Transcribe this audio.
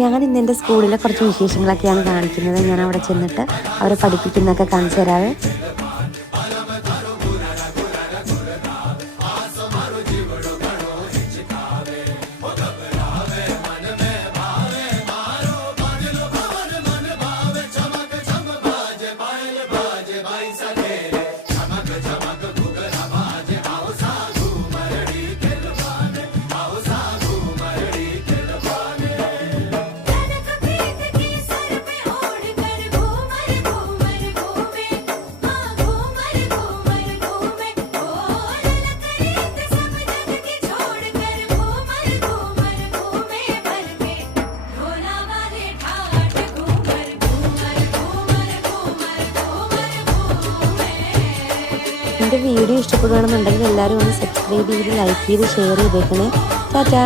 ഞാൻ ഇന്ന് എൻ്റെ സ്കൂളിലെ കുറച്ച് വിശേഷങ്ങളൊക്കെയാണ് കാണിക്കുന്നത്. ഞാൻ അവിടെ ചെന്നിട്ട് അവരെ പഠിപ്പിക്കുന്നതൊക്കെ കാണിച്ചു തരാവേ. എൻ്റെ വീഡിയോ ഇഷ്ടപ്പെടുകയാണെന്നുണ്ടെങ്കിൽ എല്ലാവരും ഒന്ന് സബ്സ്ക്രൈബ് ചെയ്ത് ലൈക്ക് ചെയ്ത് ഷെയർ ചെയ്തേക്കണേ. ടാറ്റാ.